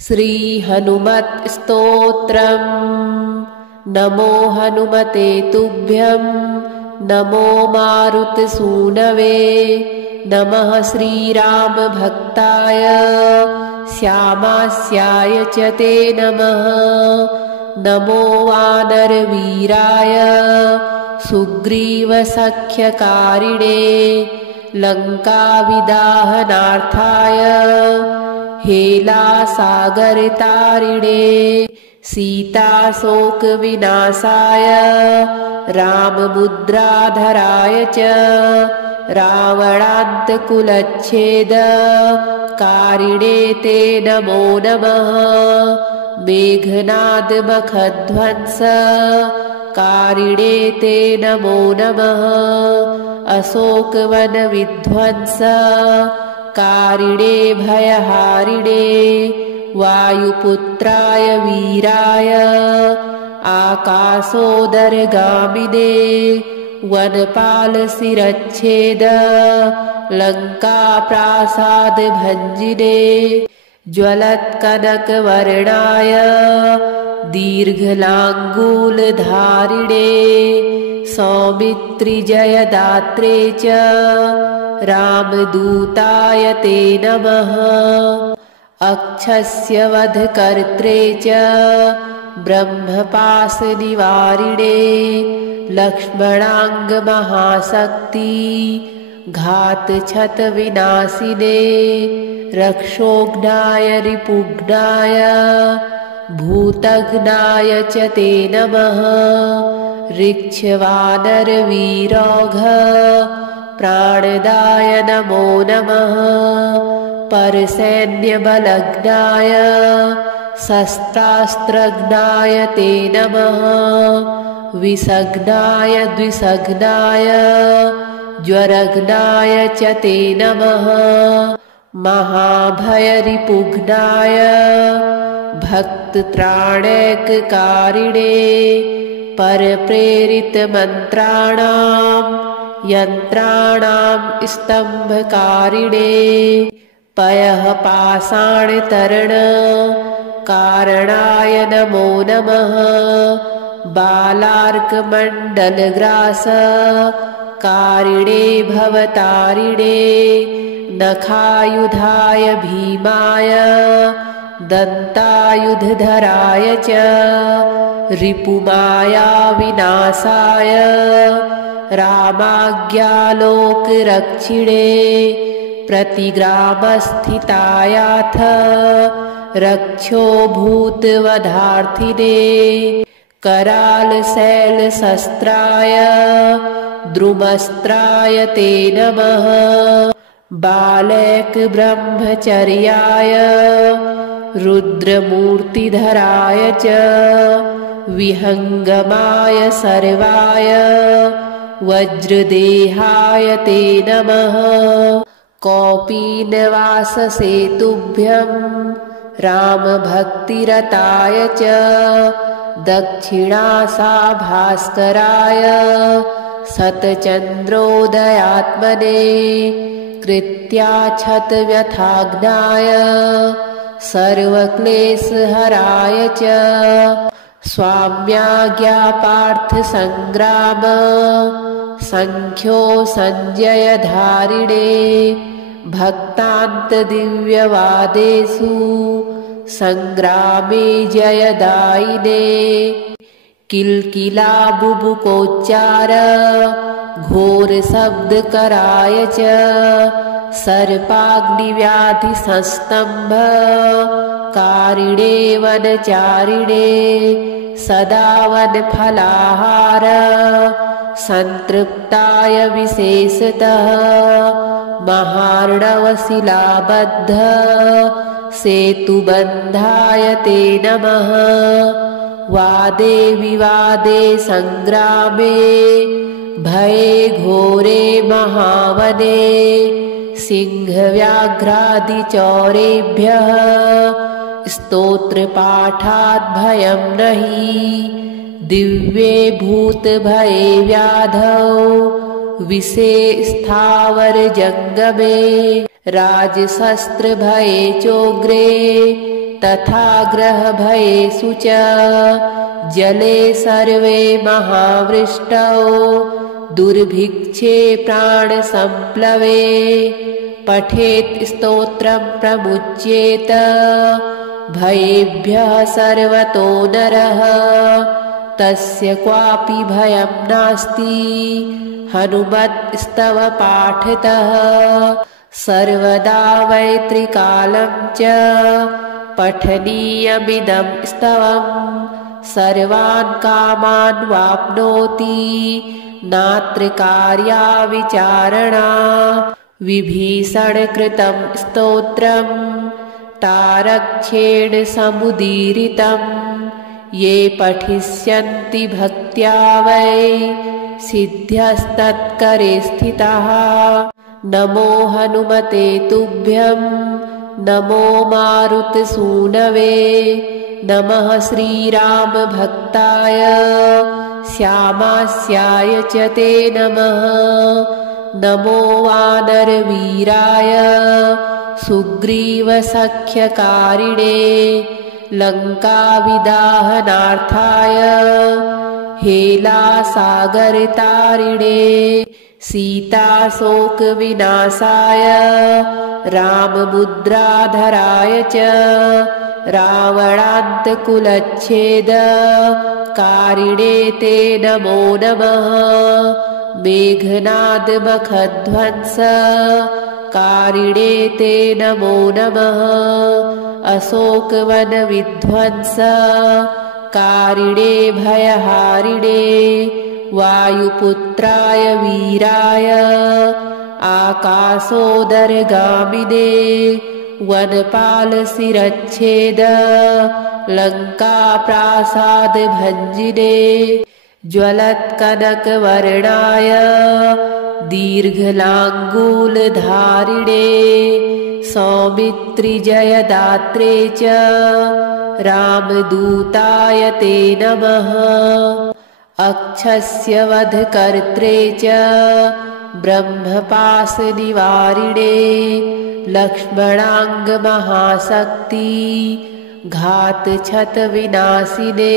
श्रीहनुमत् स्तोत्रम्। नमो हनुमते तुभ्यं नमो मारुतसूनवे। नमः श्रीरामभक्ताय श्यामास्याय च ते नमः। नमो वानरवीराय सुग्रीवसख्यकारिणे। लङ्काविदाहनार्थाय हेलासागरतारिणे। सीताशोकविनाशाय राममुद्राधराय च रावणान्तकुलच्छेदकारिणे ते नमो नमः। मेघनादमखध्वंसकारिणे ते नमो नमः। अशोकवनविध्वंसकारिणे भयहारिणे। वायुपुत्राय वीराय आकाशोदरगामिने। वनपालशिरच्छेद लङ्काप्रासादभञ्जिने। ज्वलत्कनकवर्णाय दीर्घलाङ्गूलधारिणे। सौमित्रिजयदात्रे च रामदूताय ते नमः। अक्षस्य वधकर्त्रे च ब्रह्मपाशनिवारिणे। लक्ष्मणाङ्गमहाशक्ति घातच्छतविनाशिने। रक्षोघ्नाय रिपुघ्नाय भूतघ्नाय च ते नमः। ऋक्षवानरवीरौघ प्राणदाय नमो नमः। परसैन्यबलघ्नाय शस्त्रास्त्रघ्नाय ते नमः। विषघ्नाय द्विषघ्नाय ज्वरघ्नाय च ते नमः। महाभयरिपुघ्नाय भक्तत्राणैककारिणे। परप्रेरितमन्त्राणां यन्त्राणां स्तम्भकारिणे। पयःपाषाणतरणकारणाय नमो नमः। बालार्कमण्डलग्रासकारिणे भवतारिणे। नखायुधाय भीमाय दन्तायुधधराय च रिपुमायाविनाशाय रामाज्ञालोकरक्षिणे। प्रतिग्रामस्थितायाथ रक्षोभूतवधार्थिने। करालशैलशस्त्राय द्रुमस्त्राय ते नमः। बालैकब्रह्मचर्याय रुद्रमूर्तिधराय च विहङ्गमाय सर्वाय वज्रदेहाय ते नमः। कौपीनवाससेतुभ्यं रामभक्तिरताय च दक्षिणासाभास्कराय शतचन्द्रोदयात्मने। कृत्याच्छतव्यथाग्नाय सर्वक्लेशहराय च स्वाम्याज्ञापार्थसङ्ग्राम सङ्ख्यो सञ्जयधारिणे। भक्तान्तदिव्यवादेषु सङ्ग्रामे जयदायिने। किल्किलाबुबुकोच्चार घोरशब्दकराय च सर्पाग्निव्याधिसंस्तम्भकारिणे वनचारिणे। सदा वनफलाहार संतृप्ताय विशेषतः महार्णवशिलाबद्ध सेतुबन्धाय ते नमः। वादे विवादे संग्रामे भये घोरे महावने। सिंहव्याघ्रादिचौरेभ्यः स्तोत्रपाठात् भयं नहि। दिव्ये भूतभये व्याधौ विषे स्थावरजङ्गमे। राजशस्त्रभये चोग्रे तथा ग्रहभयेषु च जले सर्वे महावृष्टौ दुर्भिक्षे प्राणसम्प्लवे पठेत् स्तोत्रं प्रमुच्येत भयेभ्यः सर्वतो नरः तस्य क्वापि भयं नास्ति हनुमत्स्तव पाठतः सर्वदा वैत्रिकालं च पठनीयमिदं स्तवम् सर्वान् कामान् वाप्नोति नात्र कार्या विचारणा विभीषणकृतं स्तोत्रम् तारक्षेण समुदीरितं ये पठिष्यन्ति भक्त्या वै सिद्ध्यस्तत्करे स्थिताः नमो हनुमते तुभ्यं नमो मारुतसूनवे नमः श्रीरामभक्ताय श्यामास्याय च ते नमः नमो वानरवीराय सुग्रीवसख्यकारिणे लङ्काविदाहनार्थाय हेलासागरतारिणे सीताशोकविनाशाय राममुद्राधराय च रावणान्तकुलच्छेदकारिणे ते नमो नमः मेघनादमखध्वंसकारिणे ते नमो नमः अशोकवनविध्वंसकारिणे भयहारिणे वायुपुत्राय वीराय आकाशोदरगामिने वनपालशिरच्छेद लङ्काप्रासादभञ्जिने ज्वलत्कनकवर्णाय दीर्घलाङ्गूलधारिणे सौमित्रिजयदात्रे च रामदूताय ते नमः अक्षस्य वधकर्त्रे च ब्रह्मपाशनिवारिणे लक्ष्मणाङ्गमहाशक्ति घातछतविनाशिने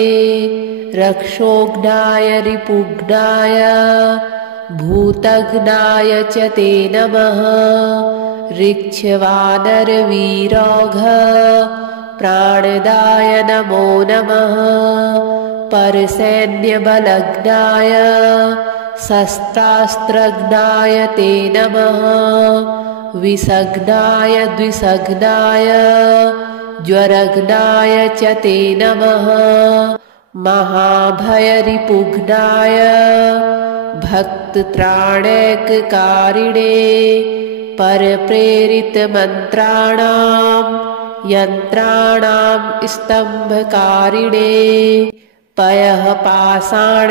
रक्षोघ्नाय रिपुघ्नाय भूतघ्नाय च ते नमः ऋक्षवानरवीरौघ प्राणदाय नमो नमः परसैन्यबलघ्नाय शस्त्रास्त्रघ्नाय ते नमः विषघ्नाय द्विषघ्नाय ज्वरघ्नाय च ते नमः महाभयरिपुघ्नाय भक्तत्राणैककारिणे परप्रेरितमन्त्राणां यन्त्राणां स्तम्भकारिणे पयः पाषाणतरणकारणाय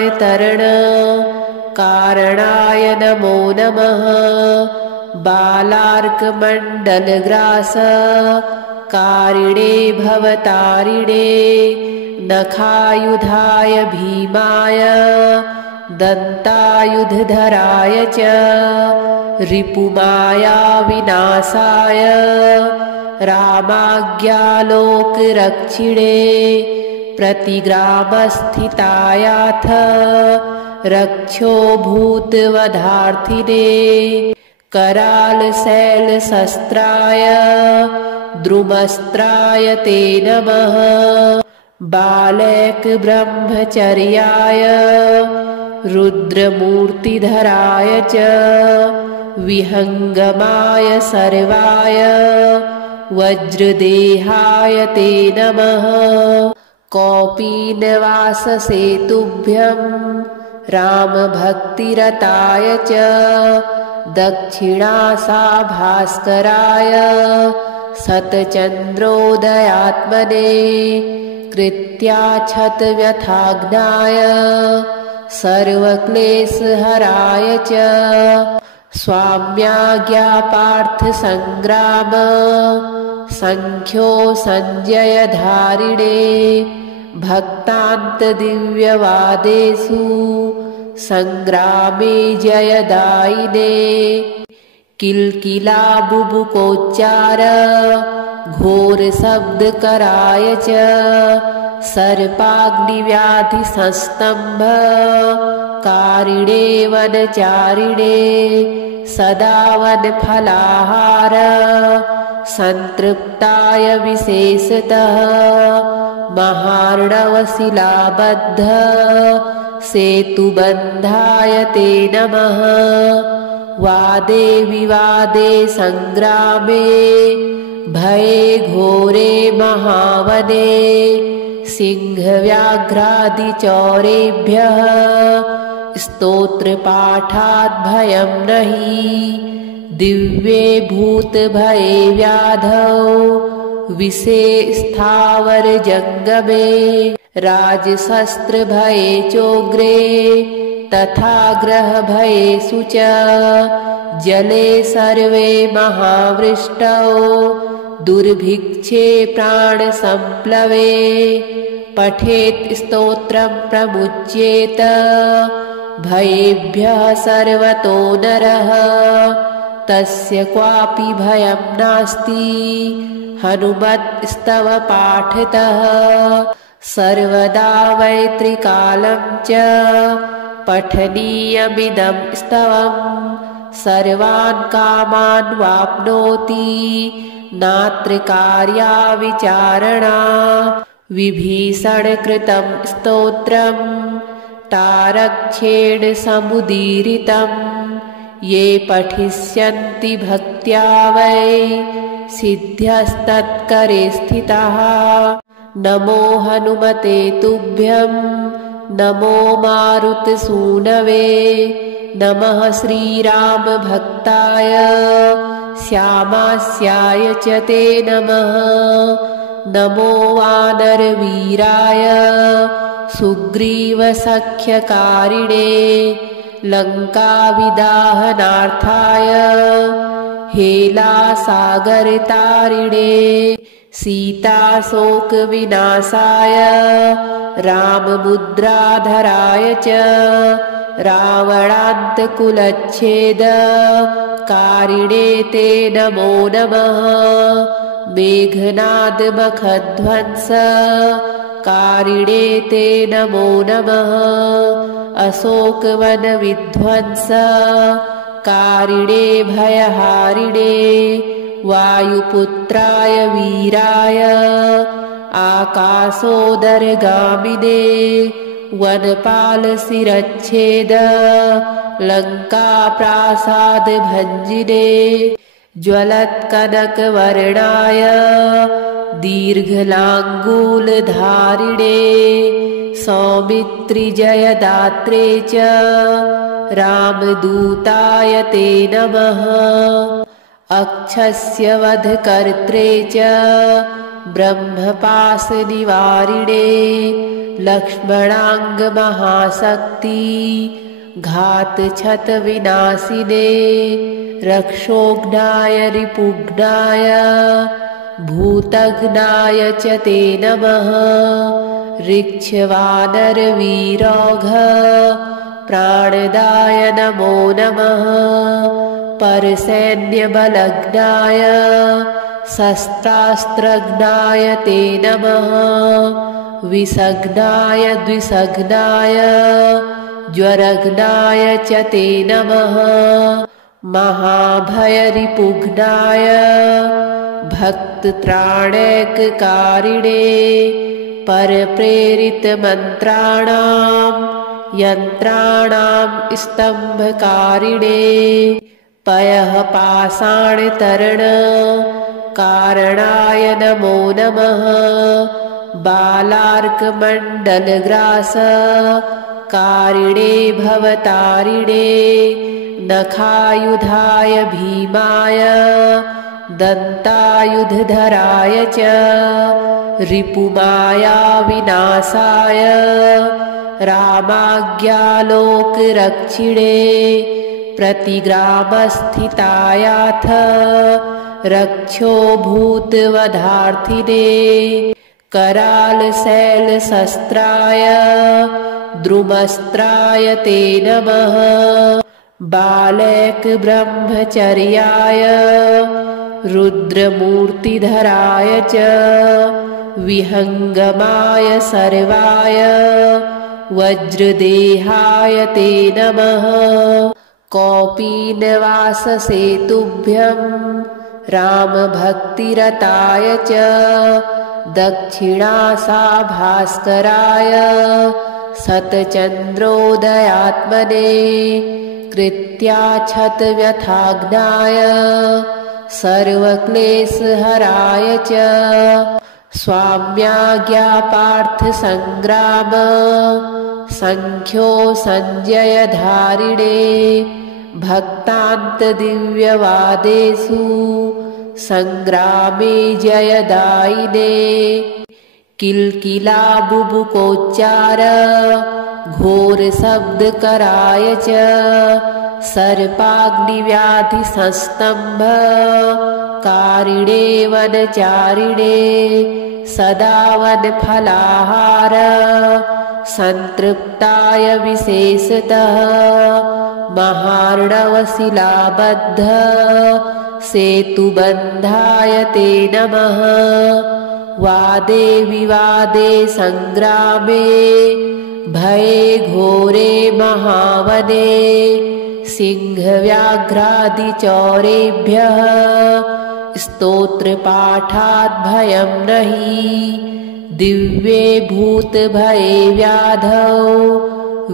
नमो नमः बालार्कमण्डलग्रासकारिणे भवतारिणे नखायुधाय भीमाय दन्तायुधधराय च रिपुमायाविनाशाय रामाज्ञालोकरक्षिणे प्रतिग्रामस्थितायाथ रक्षो भूतवधार्थिने करालशैलशस्त्राय द्रुमस्त्राय ते नमः बालैकब्रह्मचर्याय रुद्रमूर्तिधराय च विहङ्गमाय सर्वाय वज्रदेहाय ते नमः कौपीनवाससेतुभ्यं रामभक्तिरताय च दक्षिणासाभास्कराय शतचन्द्रोदयात्मने कृत्याच्छतव्यथाग्नाय सर्वक्लेशहराय च स्वाम्याज्ञापार्थसङ्ग्राम सङ्ख्यो सञ्जयधारिणे भक्तान्तदिव्यवादेषु सङ्ग्रामे जयदायिने किल्किलाबुबुकोच्चार घोरशब्दकराय च सर्पाग्निव्याधिसंस्तम्भकारिणे वनचारिणे सदा वनफलाहार संतृप्ताय विशेषतः महार्णवशिलाबद्ध सेतुबन्धाय ते नमः। वादे विवादे संग्रामे भये घोरे महावने सिंहव्याघ्रादिचौरेभ्यः स्तोत्रपाठात् भयं नहि। दिव्ये भूतभये व्याधौ विषे स्थावरजङ्गमे राजशस्त्रभये चोग्रे तथा ग्रहभयेषु च जले सर्वे महावृष्टौ दुर्भिक्षे प्राणसंप्लवे पठेत् स्तोत्रं प्रमुच्येत भयेभ्यः सर्वतो नरः तस्य क्वापि भयं नास्ति हनुमत्स्तवपाठतः। सर्वदा वैत्रिकालं च पठनीयमिदं स्तवं सर्वान् कामान् वाप्नोति नात्र कार्या विचारणा। विभीषणकृतं स्तोत्रं तारक्षेण समुदीरितं ये पठिष्यन्ति भक्त्या वै सिद्ध्यस्तत्करे स्थिताः। नमो हनुमते तुभ्यं नमो मारुतसूनवे नमः श्रीरामभक्ताय श्यामास्याय च ते नमः। नमो वानरवीराय सुग्रीवसख्यकारिणे लङ्काविदाहनार्थाय हेलासागरतारिणे सीताशोकविनाशाय राममुद्राधराय च रावणान्तकुलच्छेदकारिणे ते नमो नमः। मेघनादमखध्वंसकारिणे ते नमो नमः। अशोकवनविध्वंसकारिणे भयहारिणे वायुपुत्राय वीराय आकाशोदरगामिने वनपालशिरच्छेद लङ्काप्रासादभञ्जिने ज्वलत्कनकवर्णाय दीर्घलाङ्गूलधारिणे सौमित्रिजयदात्रे च रामदूताय ते नमः। अक्षस्य वधकर्त्रे च ब्रह्मपाशनिवारिणे लक्ष्मणाङ्गमहाशक्ति घातछतविनाशिने रक्षोघ्नाय रिपुघ्नाय भूतघ्नाय च ते नमः। ऋक्षवानरवीरौघ प्राणदाय नमो नमः। परसैन्यबलघ्नाय शस्त्रास्त्रघ्नाय ते नमः। विषघ्नाय द्विषघ्नाय ज्वरघ्नाय च ते नमः। महाभयरिपुघ्नाय भक्तत्राणैककारिणे परप्रेरितमन्त्राणां यन्त्राणां स्तम्भकारिणे पयः पाषाणतरणकारणाय नमो नमः। बालार्कमण्डलग्रासकारिणे भवतारिणे नखायुधाय भीमाय दन्तायुधधराय च रिपुमायाविनाशाय रामाज्ञालोकरक्षिणे प्रतिग्रामस्थितायाथ रक्षो भूतवधार्थिने करालशैलशस्त्राय द्रुमस्त्राय ते नमः। बालैकब्रह्मचर्याय रुद्रमूर्तिधराय च विहङ्गमाय सर्वाय वज्रदेहाय ते नमः। कौपीनवाससे तुभ्यं रामभक्तिरताय च दक्षिणासा भास्कराय सतचन्द्रोदयात्मने कृत्याच्छतव्यथाग्नाय सर्वक्लेशहराय च स्वाम्याज्ञापार्थसङ्ग्राम सङ्ख्यो सञ्जयधारिणे भक्तान्तदिव्यवादेषु सङ्ग्रामे जयदायिने किल्किलाबुबुकोच्चार घोरशब्दकराय च सर्पाग्निव्याधिसंस्तम्भ कारिणे वनचारिणे सदा वनफलाहार सन्तृप्ताय विशेषतः महार्णवशिलाबद्ध सेतुबन्धाय ते नमः। वादे विवादे सङ्ग्रामे भये घोरे महावने सिंहव्याघ्रादिचौरेभ्यः स्तोत्रपाठात् भयं नहि। दिव्ये भूतभये व्याधौ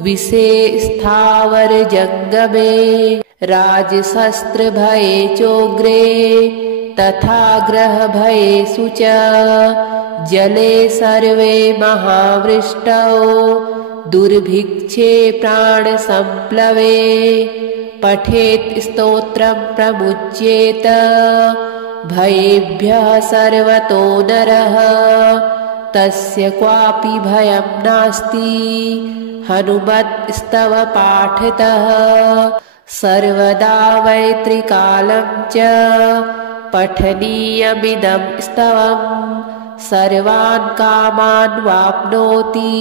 विषे स्थावरजङ्गमे राजशस्त्रभये चोग्रे तथा ग्रहभयेषु च जले सर्वे महावृष्टौ दुर्भिक्षे प्राणसम्प्लवे पठेत् स्तोत्रं प्रमुच्येत भयेभ्यः सर्वतो नरः तस्य क्वापि भयं नास्ति हनुमत्स्तवपाठतः। सर्वदा वैत्रिकालं च पठनीयमिदं स्तवं सर्वान् कामान् वाप्नोति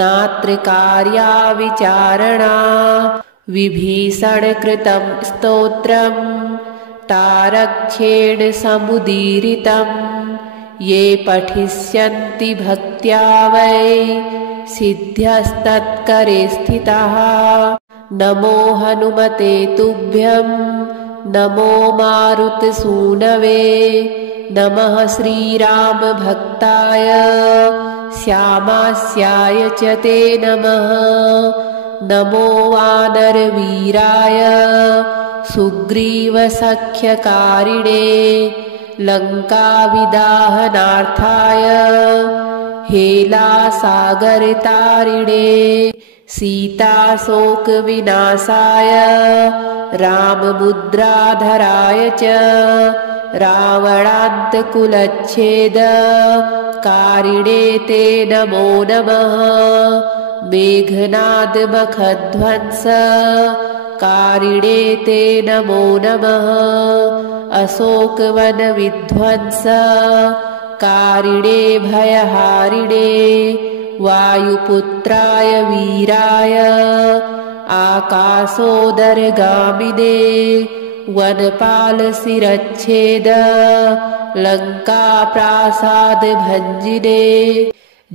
नात्र कार्या विचारणा। विभीषणकृतं स्तोत्रं तारक्षेण समुदीरितं ये पठिष्यन्ति भक्त्या वै सिद्ध्यस्तत्करे स्थिताः। नमो हनुमते तुभ्यं नमो मारुतसूनवे नमः श्रीरामभक्ताय श्यामास्याय च ते नमः। नमो वानरवीराय सुग्रीवसख्यकारिणे लङ्काविदाहनार्थाय हेलासागरतारिणे सीताशोकविनाशाय राममुद्राधराय च रावणान्तकुलच्छेद कारिणे ते नमो नमः। मेघनादमखध्वंस कारिणे ते नमो नमः। अशोकवनविध्वंस कारिणे भयहारिणे वायुपुत्राय वीराय आकाशोदरगामिने वनपालशिरच्छेद लङ्काप्रासादभञ्जिने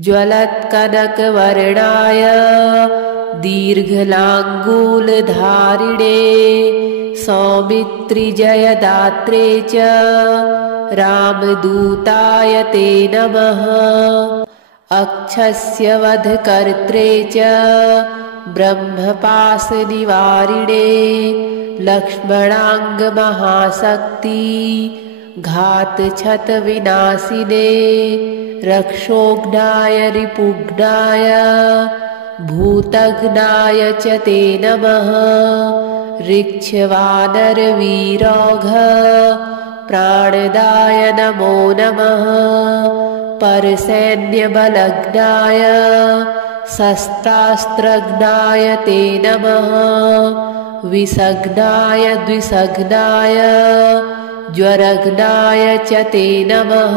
ज्वलत्कनकवर्णाय दीर्घलाङ्गूलधारिणे सौमित्रिजयदात्रे च रामदूताय ते नमः। अक्षस्य वधकर्त्रे च ब्रह्मपाशनिवारिणे लक्ष्मणाङ्गमहाशक्ति घातछतविनाशिने रक्षोघ्नाय रिपुघ्नाय भूतघ्नाय च ते नमः। ऋक्षवानरवीरौघ प्राणदाय नमो नमः। परसैन्यबलघ्नाय शस्त्रास्त्रघ्नाय ते नमः। विषघ्नाय द्विषघ्नाय ज्वरघ्नाय च ते नमः।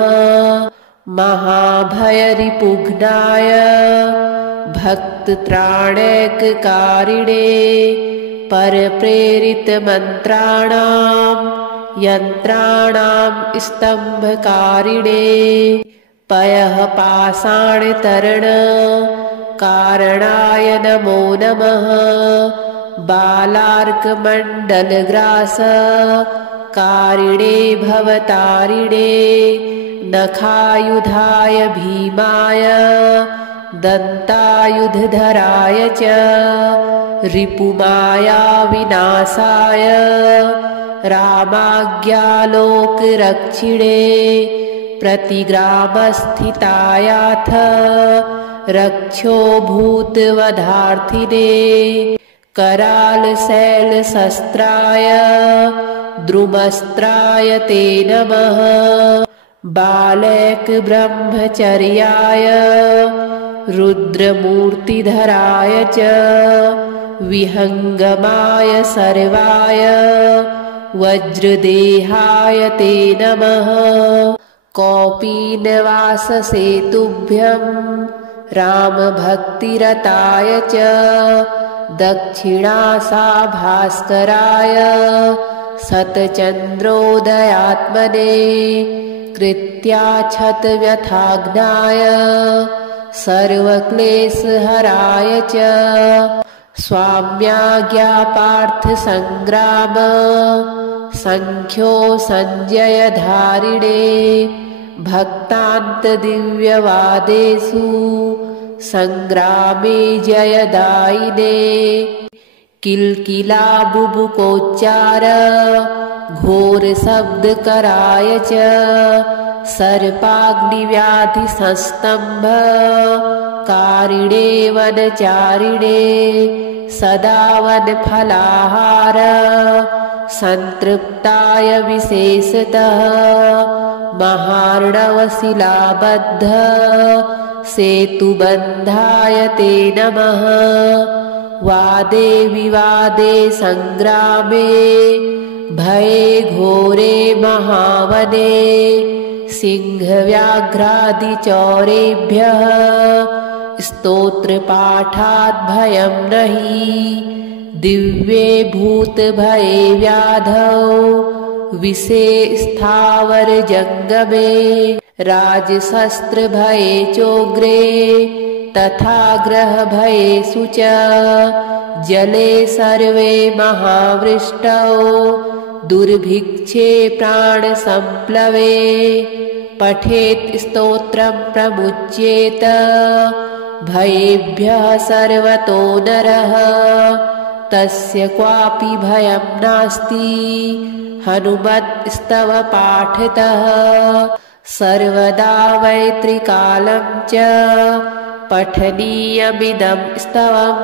महाभयरिपुघ्नाय भक्तत्राणैककारिणे परप्रेरितमन्त्राणां यन्त्राणां स्तम्भकारिणे पयः पाषाणतरण कारणाय नमो नमः बालार्कमण्डलग्रास कारिणे भवतारिणे नखायुधाय भीमाय दन्तायुधधराय च रिपुमाया विनाशाय रामाज्ञालोकरक्षिणे प्रतिग्रामस्थितायाथ रक्षो भूतवधार्थिने करालशैलशस्त्राय द्रुमस्त्राय ते नमः बालैकब्रह्मचर्याय रुद्रमूर्तिधराय च विहङ्गमाय सर्वाय वज्रदेहाय ते नमः कौपीनवाससेतुभ्यं रामभक्तिरताय च दक्षिणासाभास्कराय सतचन्द्रोदयात्मने कृत्याच्छतव्यथाग्नाय सर्वक्लेशहराय च स्वाम्याज्ञापार्थसङ्ग्राम सङ्ख्यो सञ्जयधारिणे भक्तान्तदिव्यवादेषु सङ्ग्रामे जयदायिने किल्किलाबुबुकोच्चार घोरशब्दकराय च सर्पाग्निव्याधिसंस्तम्भ कारिणे वनचारिणे सदा वनफलाहार सन्तृप्ताय विशेषतः महार्णवशिलाबद्ध सेतुबन्धाय ते नमः वादे विवादे सङ्ग्रामे भये घोरे महावने सिंहव्याघ्रादिचौरेभ्यः स्तोत्रपाठात् भयं नहि दिव्ये भूतभये व्याधौ विषे स्थावरजङ्गमे राजशस्त्रभये चोग्रे तथा ग्रहभयेषु च जले सर्वे महावृष्टौ दुर्भिक्षे प्राणसम्प्लवे पठेत् स्तोत्रं प्रमुच्येत भयेभ्यः सर्वतो नरः तस्य क्वापि भयं नास्ति हनुमत्स्तव पाठतः सर्वदा वैत्रिकालं च पठनीयमिदं स्तवम्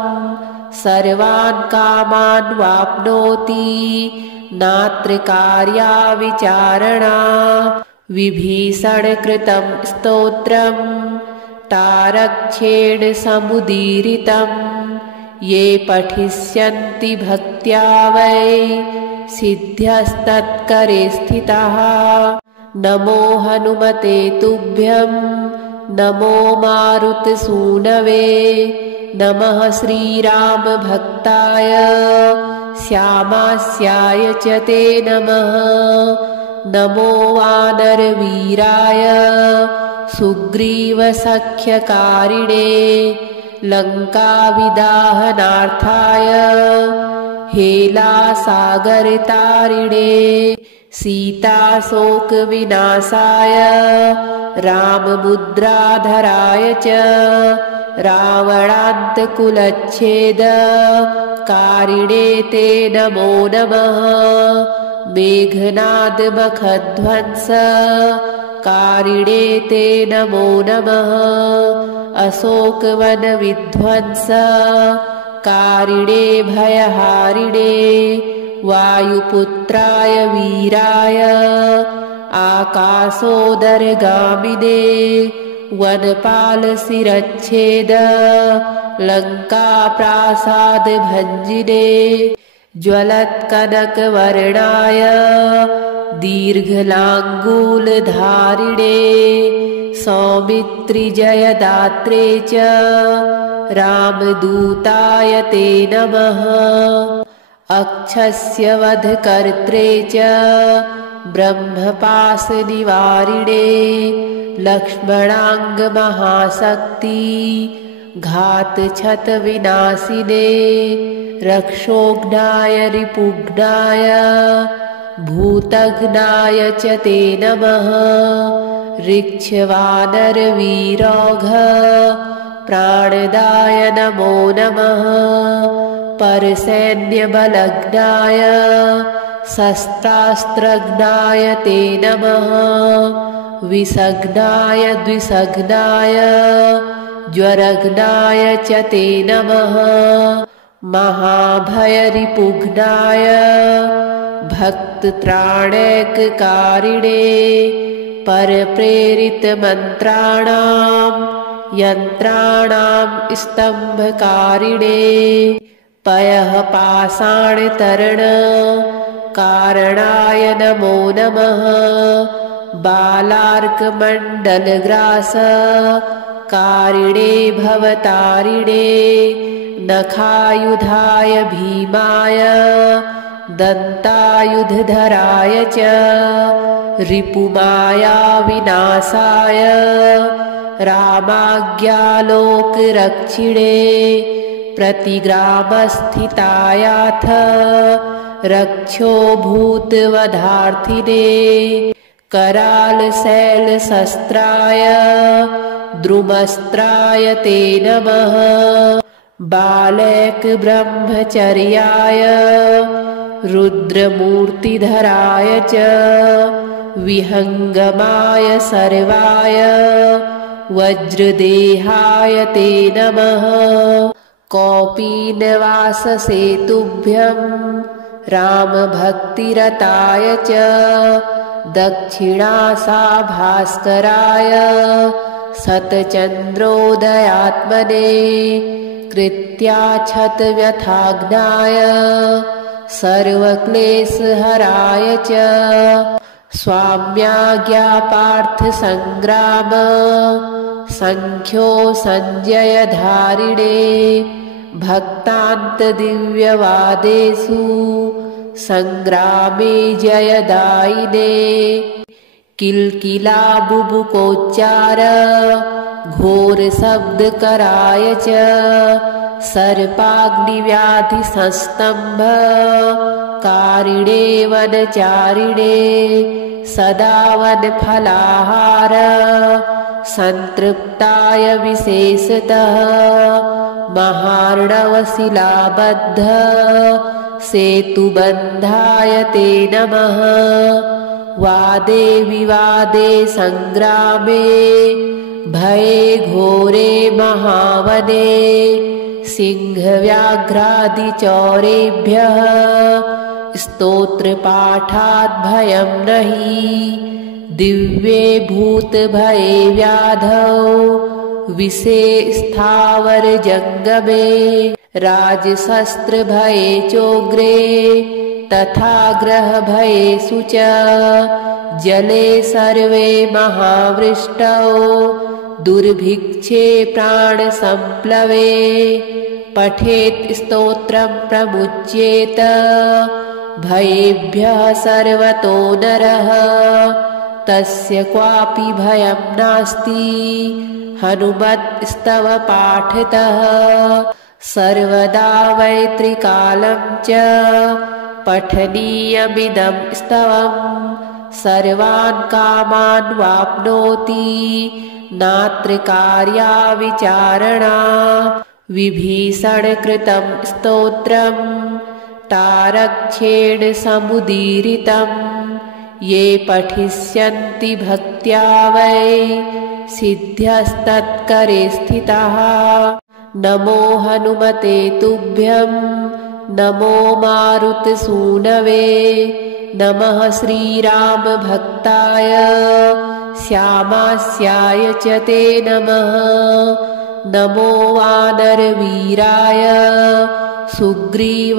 सर्वान् कामान् वाप्नोति नात्र कार्या विचारणा विभीषणकृतं स्तोत्रं तारक्षेण समुदीरितं ये पठिष्यन्ति भक्त्या वै सिद्ध्यस्तत्करे स्थिताः नमो हनुमते तुभ्यं नमो मारुतसूनवे नमः श्रीरामभक्ताय श्यामास्याय च ते नमः नमो वानरवीराय सुग्रीवसख्यकारिणे लङ्काविदाहनार्थाय हेलासागरतारिणे सीताशोकविनाशाय राममुद्राधराय च रावणान्तकुलच्छेद कारिणे ते नमो नमः मेघनादमखध्वंस कारिणे ते नमो नमः अशोकवनविध्वंस कारिणे भयहारिणे वायुपुत्राय वीराय आकाशोदरगामिने वनपालशिरच्छेद लङ्काप्रासादभञ्जिने ज्वलत्कनकवर्णाय दीर्घलाङ्गूलधारिणे सौमित्रिजयदात्रे च रामदूताय ते नमः अक्षस्य वधकर्त्रे च ब्रह्मपाशनिवारिणे लक्ष्मणाङ्गमहाशक्ति घातछतविनाशिने रक्षोघ्नाय रिपुघ्नाय भूतघ्नाय च ते नमः। ऋक्षवानरवीरौघ प्राणदाय नमो नमः। परसैन्यबलघ्नाय शस्त्रास्त्रघ्नाय ते नमः। विषघ्नाय द्विषघ्नाय ज्वरघ्नाय च ते नमः। महाभयरिपुघ्नाय भक्तत्राणैककारिणे परप्रेरितमन्त्राणां यन्त्राणां स्तम्भकारिणे पयः पाषाणतरण कारणाय नमो नमः। बालार्कमण्डलग्रास कारिणे भवतारिणे नखायुधाय भीमाय दन्तायुधधराय च रिपुमायाविनाशाय रामाज्ञालोकरक्षिणे प्रतिग्रामस्थितायाथ रक्षोभूतवधार्थिने करालशैलशस्त्राय द्रुमस्त्राय ते नमः। बालैकब्रह्मचर्याय रुद्रमूर्तिधराय च विहङ्गमाय सर्वाय वज्रदेहाय ते नमः। कौपीनवाससेतुभ्यं रामभक्तिरताय च दक्षिणासाभास्कराय शतचन्द्रोदयात्मने कृत्याच्छतव्यथाग्नाय सर्वक्लेशहराय च स्वाम्याज्ञापार्थसङ्ग्राम सङ्ख्यो सञ्जयधारिणे भक्तान्तदिव्यवादेषु सङ्ग्रामे जयदायिने किल्किलाबुबुकोच्चार घोरशब्दकराय च सर्पाग्निव्याधिसंस्तम्भ कारिणे वनचारिणे सदा वनफलाहार सन्तृप्ताय विशेषतः महार्णवशिलाबद्ध सेतुबन्धाय ते नमः। वादे विवादे सङ्ग्रामे भये घोरे महावने सिंहव्याघ्रादिचौरेभ्यः स्तोत्रपाठात् भयं नहि। दिव्ये भूतभये व्याधौ विषे स्थावरजङ्गमे राजशस्त्रभये चोग्रे तथा ग्रहभयेषु च जले सर्वे महावृष्टौ दुर्भिक्षे प्राणसम्प्लवे पठेत् स्तोत्रं प्रमुच्येत भयेभ्यः सर्वतो नरः तस्य क्वापि भयं नास्ति हनुमत्स्तव पाठतः सर्वदा वैत्रिकालं च पठनीयमिदं स्तवम् सर्वान् कामान् वाप्नोति नात्र कार्या विचारणा विभीषणकृतं स्तोत्रं तारक्षेण समुदीरितं ये पठिष्यन्ति भक्त्या वै सिद्ध्यस्तत्करे स्थिताः। नमो हनुमते तुभ्यं नमो मारुतसूनवे नमः श्रीरामभक्ताय श्यामास्याय च ते नमः। नमो वानरवीराय सुग्रीवसख्यकारिणे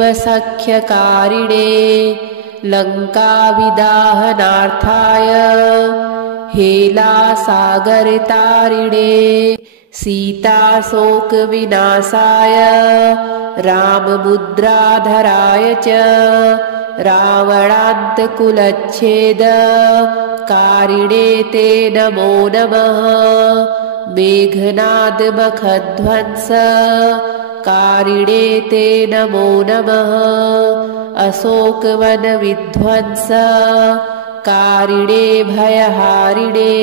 लङ्काविदाहनार्थाय हेलासागरतारिणे सीताशोकविनाशाय राममुद्राधराय च रावणान्तकुलच्छेदकारिणे ते नमो नमः। मेघनादमखध्वंसकारिणे ते नमो नमः। अशोकवनविध्वंसकारिणे भयहारिणे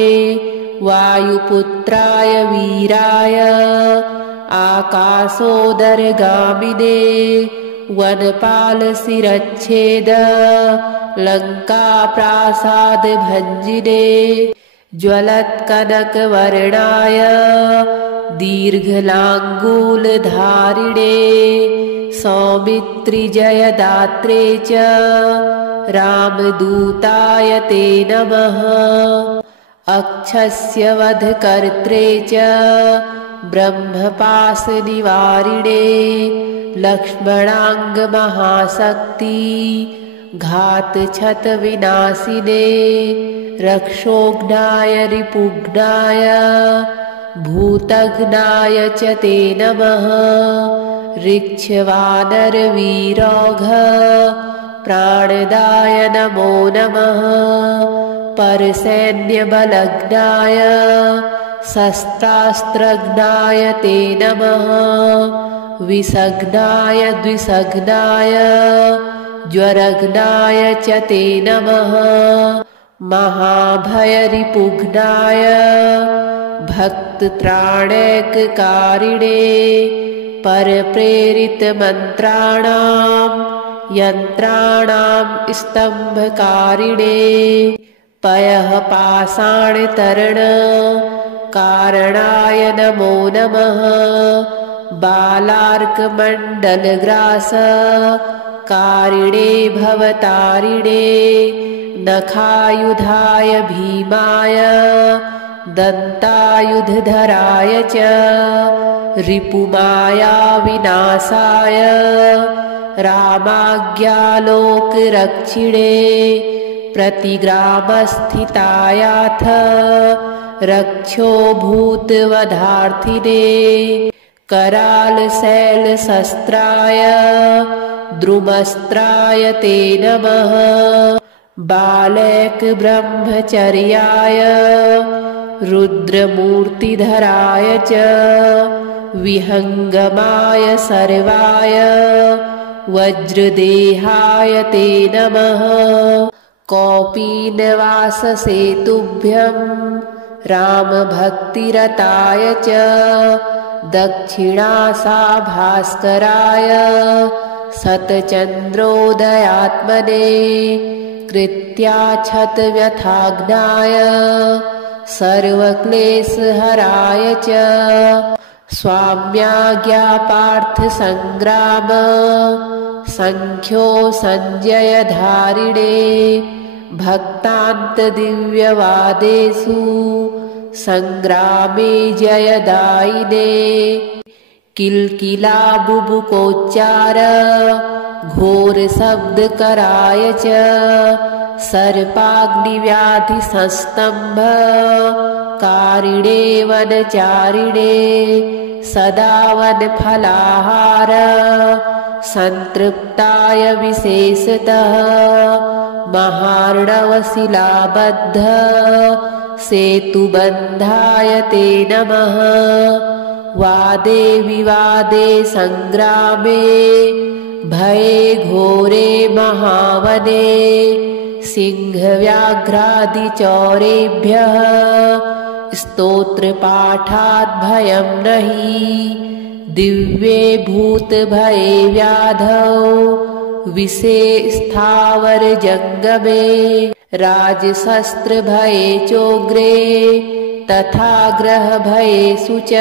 वायुपुत्राय वीराय आकाशोदरगामिने वनपालशिरच्छेद लङ्काप्रासादभञ्जिने ज्वलत्कनकवर्णाय दीर्घलाङ्गूलधारिणे सौमित्रिजयदात्रे च रामदूताय ते नमः। अक्षस्य वधकर्त्रे च ब्रह्मपाशनिवारिणे लक्ष्मणाङ्गमहाशक्ति घातछतविनाशिने रक्षोघ्नाय रिपुघ्नाय भूतघ्नाय च ते नमः। ऋक्षवानरवीरौघ प्राणदाय नमो नमः। परसैन्यबलघ्नाय शस्त्रास्त्रघ्नाय ते नमः। विषघ्नाय द्विषघ्नाय ज्वरघ्नाय च ते नमः। महाभयरिपुघ्नाय भक्तत्राणैककारिणे परप्रेरितमन्त्राणां यन्त्राणां स्तम्भकारिणे पयःपाषाणतरणकारणाय नमो नमः। बालार्कमण्डलग्रासकारिणे भवतारिणे नखायुधाय भीमाय दन्तायुधधराय च रिपुमायाविनाशाय रामाज्ञालोकरक्षिणे प्रतिग्रामस्थितायाथ रक्षोभूतवधार्थिने करालशैलशस्त्राय द्रुमस्त्राय ते नमः। बालैकब्रह्मचर्याय रुद्रमूर्तिधराय च विहङ्गमाय सर्वाय वज्रदेहाय ते नमः। कौपीनवाससेतुभ्यं रामभक्तिरताय च दक्षिणासाभास्कराय शतचन्द्रोदयात्मने कृत्याच्छतव्यथाग्नाय सर्वक्लेशहराय च स्वाम्याज्ञापार्थसङ्ग्राम सङ्ख्यो सञ्जयधारिणे भक्तान्तदिव्यवादेषु सङ्ग्रामे जयदायिने किल्किलाबुबुकोच्चार घोरशब्दकराय च सर्पाग्निव्याधिसंस्तम्भकारिणे वनचारिणे सदा वनफलाहार संतृप्ताय विशेषतः महार्णवशिलाबद्ध सेतुबन्धाय ते नमः। वादे विवादे संग्रामे भये घोरे महावने सिंहव्याघ्रादिचौरेभ्यः स्तोत्रपाठात् भयं नहि। दिव्ये भूतभये व्याधौ विषे स्थावरजङ्गमे राजशस्त्रभये चोग्रे तथा ग्रहभयेषु च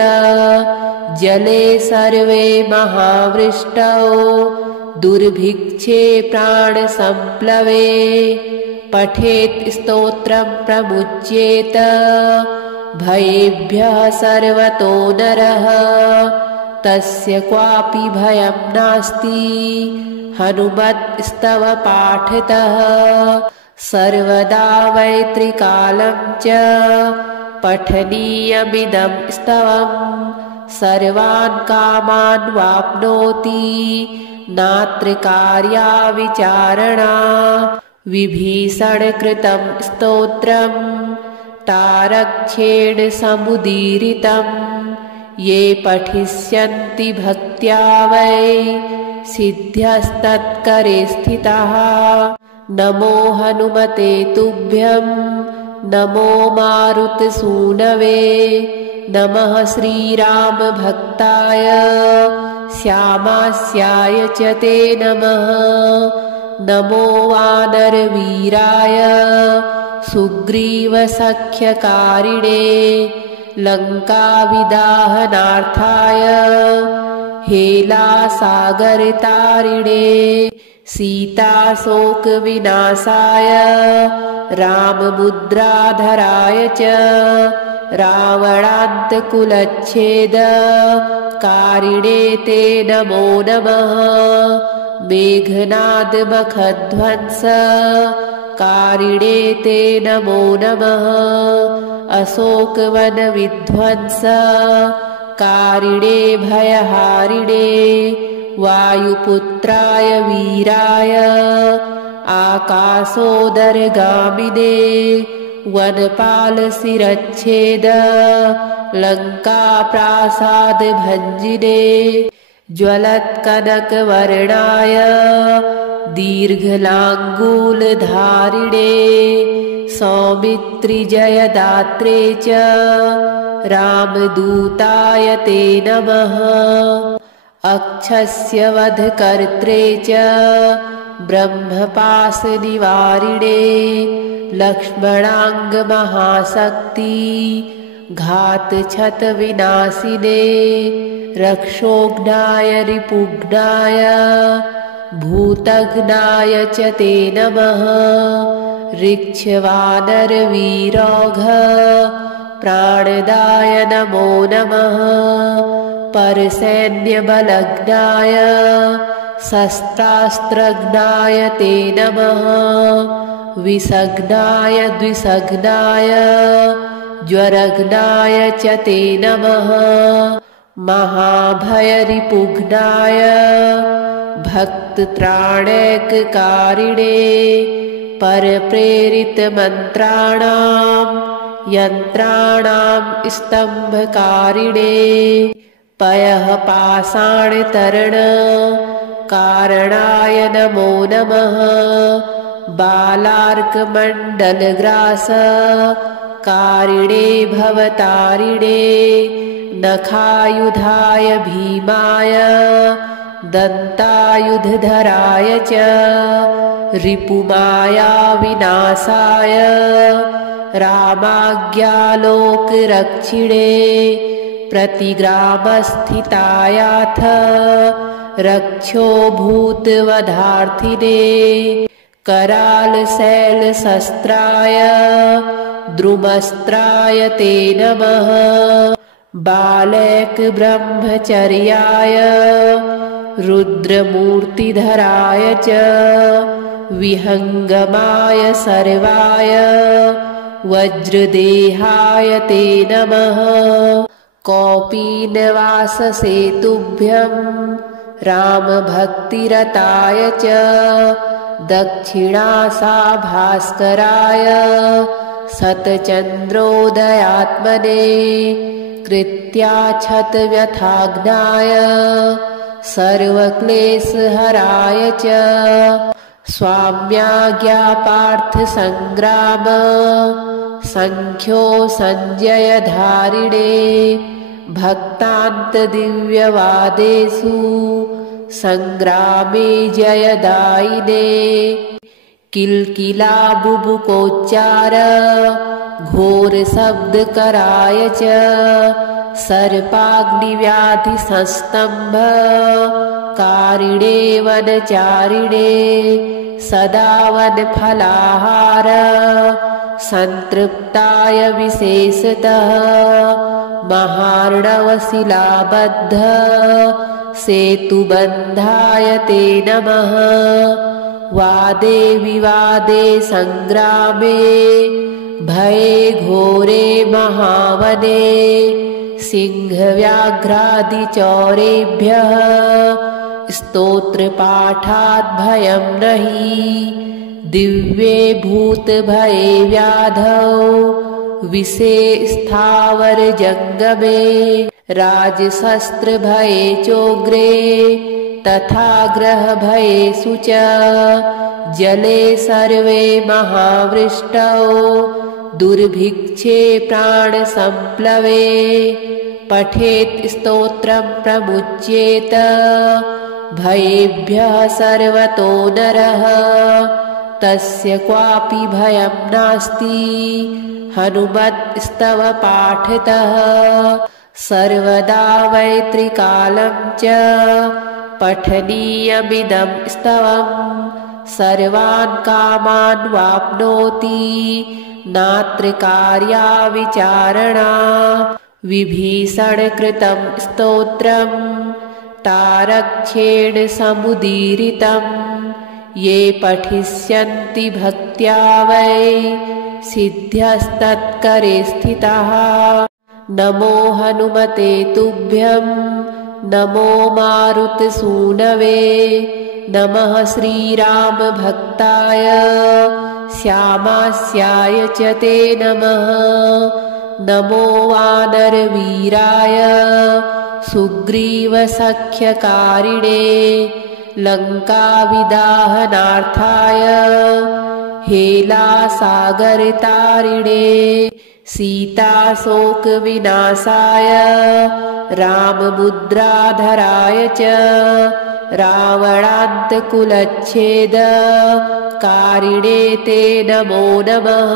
जले सर्वे महावृष्टौ दुर्भिक्षे प्राणसम्प्लवे पठेत् स्तोत्रं प्रमुच्येत भयेभ्यः सर्वतो नरः तस्य क्वापि भयं नास्ति हनुमत्स्तव पाठतः सर्वदा वै त्रिकालं च पठनीयमिदं स्तवं सर्वान् कामान् वाप्नोति नात्र कार्या विचारणा। विभीषणकृतं स्तोत्रं तारक्ष्येण समुदीरितं ये पठिष्यन्ति भक्त्या वै सिद्ध्यस्तत्करे स्थिताः। नमो हनुमते तुभ्यं नमो मारुतसूनवे नमः श्रीरामभक्ताय श्यामास्याय च ते नमः। नमो वानरवीराय सुग्रीवसख्यकारिणे लङ्काविदाहनार्थाय हेलासागरतारिणे सीताशोकविनाशाय राममुद्राधराय च रावणान्तकुलच्छेदकारिणे ते नमो नमः। मेघनादमखध्वंसकारिणे ते नमो नमः। अशोकवनविध्वंसकारिणे भयहारिणे वायुपुत्राय वीराय आकाशोदरगामिने वनपालशिरच्छेद लङ्काप्रासादभञ्जिने ज्वलत्कनकवर्णाय दीर्घलाङ्गूलधारिणे सौमित्रिजयदात्रे च रामदूताय ते नमः। अक्षस्य वधकर्त्रे च ब्रह्मपाशनिवारिणे लक्ष्मणाङ्गमहाशक्ति घातछतविनाशिने रक्षोघ्नाय रिपुघ्नाय भूतघ्नाय च ते नमः। ऋक्षवानरवीरौघ प्राणदाय नमो नमः। परसैन्यबलघ्नाय शस्त्रास्त्रघ्नाय ते नमः। विषघ्नाय द्विषघ्नाय ज्वरघ्नाय च ते नमः। महाभयरिपुघ्नाय भक्तत्राणैककारिणे परप्रेरितमन्त्राणां यन्त्राणां स्तम्भकारिणे पयःपाषाणतरणकारणाय नमो नमः। बालार्कमण्डलग्रासकारिणे भवतारिणे नखायुधाय भीमाय दन्तायुधधराय च रिपुमायाविनाशाय रामाज्ञालोकरक्षिणे प्रतिग्रामस्थितायाथ रक्षोभूतवधार्थिने करालशैलशस्त्राय द्रुमस्त्राय ते नमः। बालैकब्रह्मचर्याय रुद्रमूर्तिधराय च विहङ्गमाय सर्वाय वज्रदेहाय ते नमः। कौपीनवाससेतुभ्यं रामभक्तिरताय च दक्षिणासाभास्कराय शतचन्द्रोदयात्मने कृत्याच्छतव्यथाग्नाय सर्वक्लेशहराय च स्वाम्याज्ञापार्थसङ्ग्राम सङ्ख्यो सञ्जयधारिणे भक्तान्तदिव्यवादेषु सङ्ग्रामे जयदायिने किल्किलाबुबुकोच्चार घोरशब्दकराय च सर्पाग्निव्याधिसंस्तम्भकारिणे वनचारिणे सदा वनफलाहार संतृप्ताय विशेषतः महार्णवशिलाबद्ध सेतुबन्धाय ते नमः। वादे विवादे संग्रामे भये घोरे महावने सिंहव्याघ्रादिचौरेभ्यः स्तोत्रपाठात् भयं नहि दिव्ये भूतभये व्याधौ विषे स्थावरजङ्गमे राजशस्त्रभये चोग्रे तथा ग्रहभयेषु च जले सर्वे महावृष्टौ दुर्भिक्षे प्राणसम्प्लवे पठेत् स्तोत्रं प्रमुच्येत भयेभ्यः सर्वतो नरः तस्य क्वापि भयं नास्ति हनुमत्स्तव पाठतः सर्वदा वैत्रिकालं च पठनीयमिदं स्तवम् सर्वान् कामान् वाप्नोति नात्र कार्या विचारणा विभीषणकृतं स्तोत्रं तारक्षेण समुदीरितं ये पठिष्यन्ति भक्त्या वै सिद्ध्यस्तत्करे स्थिताः नमो हनुमते तुभ्यं नमो मारुतसूनवे नमः श्रीरामभक्ताय श्यामास्याय च ते नमः नमो वानरवीराय सुग्रीवसख्यकारिणे लङ्काविदाहनार्थाय हेलासागरतारिणे सीताशोकविनाशाय राममुद्राधराय च रावणान्तकुलच्छेदकारिणे ते नमो नमः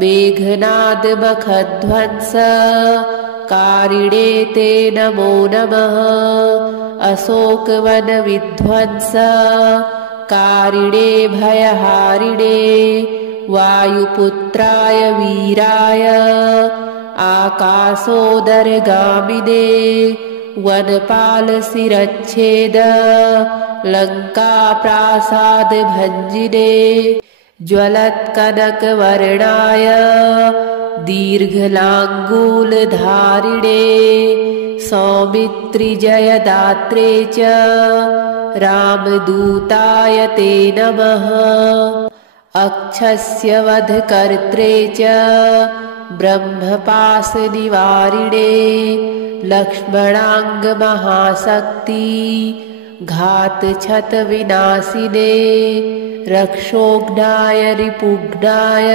मेघनादमखध्वंसकारिणे ते नमो नमः अशोकवनविध्वंसकारिणे भयहारिणे वायुपुत्राय वीराय आकाशोदरगामिने वनपालशिरच्छेद लङ्काप्रासादभञ्जिने ज्वलत्कनकवर्णाय दीर्घलाङ्गूलधारिणे सौमित्रिजयदात्रे च रामदूताय ते नमः अक्षस्य वधकर्त्रे च ब्रह्मपाशनिवारिणे लक्ष्मणाङ्गमहाशक्ति घातछतविनाशिने रक्षोघ्नाय रिपुघ्नाय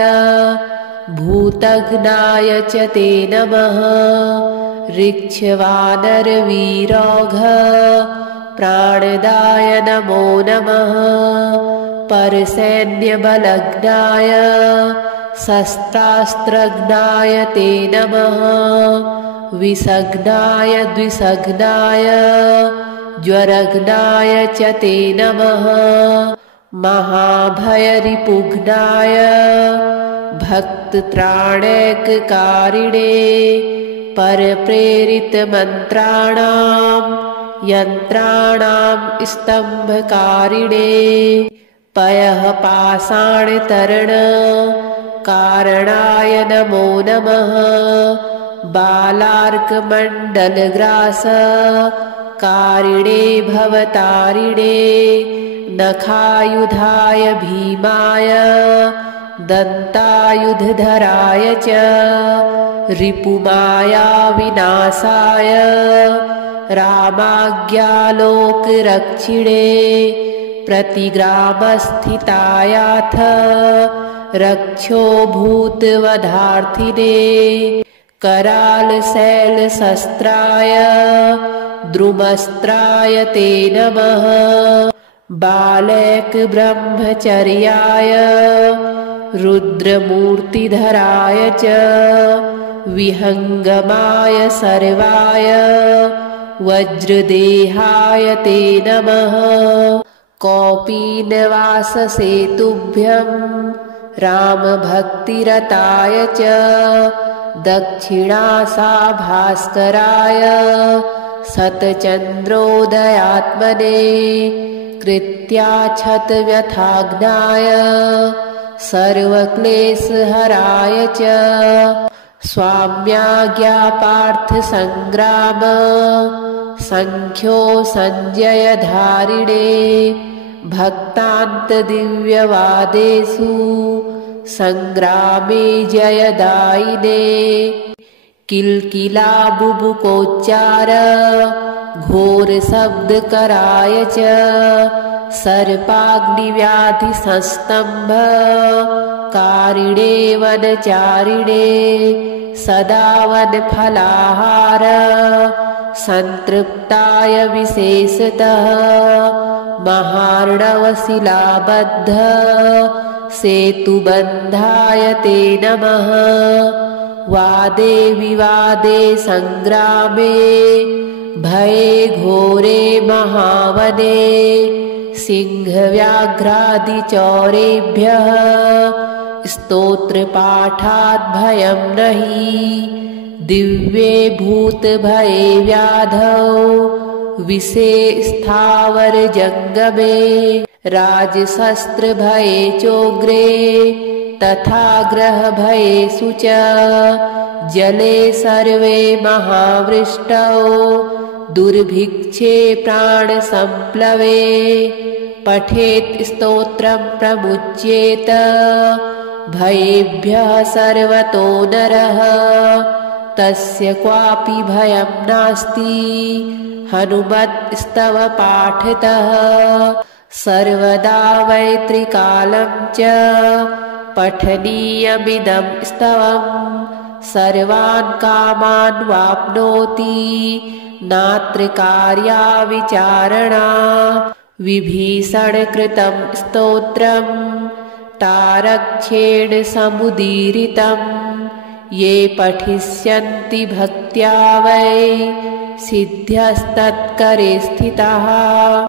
भूतघ्नाय च ते नमः ऋक्षवानरवीरौघ प्राणदाय नमो नमः परसैन्यबलघ्नाय शस्त्रास्त्रघ्नाय ते नमः विषघ्नाय द्विषघ्नाय ज्वरघ्नाय च ते नमः महाभयरिपुघ्नाय भक्तत्राणैककारिणे परप्रेरितमन्त्राणां यन्त्राणां स्तम्भकारिणे पयः पाषाणतरणकारणाय नमो नमः बालार्कमण्डलग्रासकारिणे भवतारिणे नखायुधाय भीमाय दन्तायुधधराय च रिपुमायाविनाशाय रामाज्ञालोकरक्षिणे प्रतिग्रामस्थितायाथ रक्षोभूतवधार्थिने करालशैलशस्त्राय द्रुमस्त्राय ते नमः बालैकब्रह्मचर्याय रुद्रमूर्तिधराय च विहङ्गमाय सर्वाय वज्रदेहाय ते नमः कौपीनवाससेतुभ्यं रामभक्तिरताय च दक्षिणासाभास्कराय शतचन्द्रोदयात्मने कृत्याच्छतव्यथाग्नाय सर्वक्लेशहराय च स्वाम्याज्ञापार्थसङ्ग्राम सङ्ख्यो सञ्जयधारिणे भक्तान्तदिव्यवादेषु सङ्ग्रामे जयदायिने किल्किलाबुबुकोच्चार घोरशब्दकराय च सर्पाग्निव्याधिसंस्तम्भ कारिणे वनचारिणे सदा वनफलाहार सन्तृप्ताय विशेषतः महार्णवशिलाबद्ध सेतुबन्धाय ते नमः वादे विवादे सङ्ग्रामे भये घोरे महावने सिंहव्याघ्रादिचौरेभ्यः स्तोत्रपाठात् भयं नहि दिव्ये भूतभये व्याधौ विषे स्थावरजङ्गमे राजशस्त्रभये चोग्रे तथा ग्रहभयेषु च जले सर्वे महावृष्टौ दुर्भिक्षे प्राणसम्प्लवे पठेत् स्तोत्रं प्रमुच्येत भयेभ्यः सर्वतो नरः तस्य क्वापि भयं नास्ति हनुमत्स्तव पाठतः सर्वदा वैत्रिकालं च पठनीयमिदं स्तवम् सर्वान् कामान् वाप्नोति नात्र कार्या विचारणा विभीषणकृतं स्तोत्रं तारक्षेण समुदीरितं ये पठिष्यन्ति भक्त्या वै सिद्ध्यस्तत्करे स्थिताः।